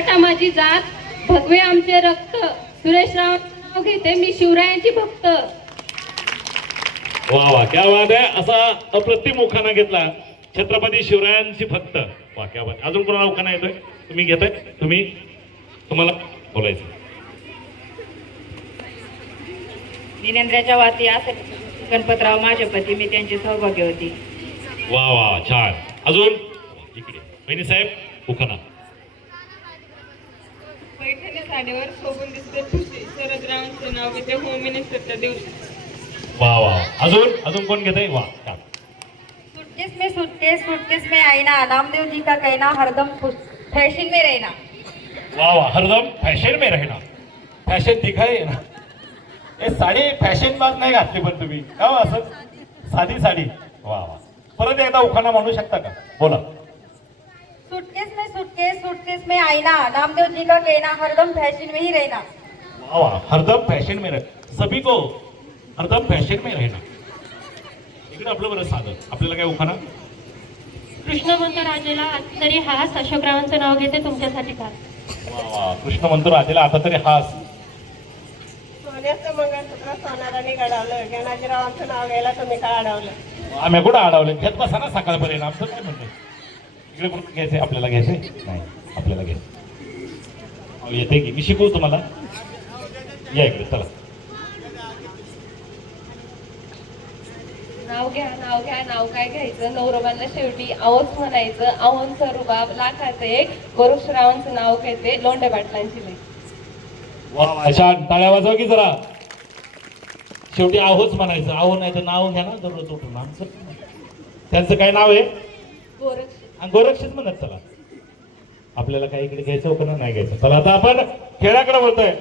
माझी जात भगवे आमचे रक्त. सुरेशराव नाव घेते मी शिवरायांची भक्त. वा वा क्या बात आहे. असा अप्रतिम उखाणा घेतला छत्रपती शिवरायांची भक्त. वा क्या बात अजून कोणाला उखाणा येतोय? तुम्ही घेताय? तुम्ही? तुम्हाला बोलायचं दिनेंद्राच्या वाती असेल गणपतराव माझे पती मी त्यांची सौभाग्य होती. वा वा छान. अजून? इकडे. बहिणी साहेब उखाणा. पैठणी साडीवर शोभून दिसते शरदरावांचे नाव घेते होम मिनिस्टरच्या दिवशी. वा वा. अजून? अजून कोण घेतय? वा छान. सुटकेस में सुटकेस सुटकेस में आईना. नामदेव जी का कहना हरदम खुश- फैशन में रहना. वा वा. हरदम फॅशन में रहना. फॅशन दिखाई ना. हे साडी फॅशन बाग नाही घातली पण तुम्ही. का हो असं? साधी साडी. वा वा. परत एकदा उखाणा म्हणू शकता का? बोला. सुटकेस में सुटकेस सुटकेस में आईना। नामदेव जी का कहना हरदम फैशन में ही रहना। वाह वाह हरदम फॅशन में रह सभी को हरदम फॅशन में रहना। इकडे आपलं बरं साधं आपल्याला काय उखाणा? कृष्णवंत राजेला तरी हास अशोकरावांचं नाव घेते तुमच्यासाठी का? वा वा कृष्ण म्हणतो राजेला आता तरी हास. सोन्याचं मंगळसूत्र सोनाराने घडवलं गणाजीरावांचं नाव घ्यायला तुम्ही काय अडवलं? आम्ही कुठं अडवले? घेत बसा ना सकाळपर्यंत आमचं काय म्हणतंय इकडे कुठं घ्यायचंय आपल्याला घ्यायचंय? नाही आपल्याला घ्यायचं येते की? मी शिकवू तुम्हाला. या इकडे चला. नाव घ्या नाव घ्या नाव काय घ्यायचं? नवरोबांना शेवटी आवच म्हणायचं. आवनचं रुबाब लाखाचं एक. गोरक्षरावांचं नाव घेते लोंढे पाटलांची वा टाळ्या वाजवा की जरा. शेवटी आहोच म्हणायचं. आहो नाही तर नाव घ्या ना दररोज उठून आमचं त्यांचं काय नाव आहे? गोरक्ष आणि गोरक्षच म्हणत चला. आपल्याला काही इकडे घ्यायचं होतं ना नाही घ्यायचं. चला आता आपण खेळाकडे बोलतोय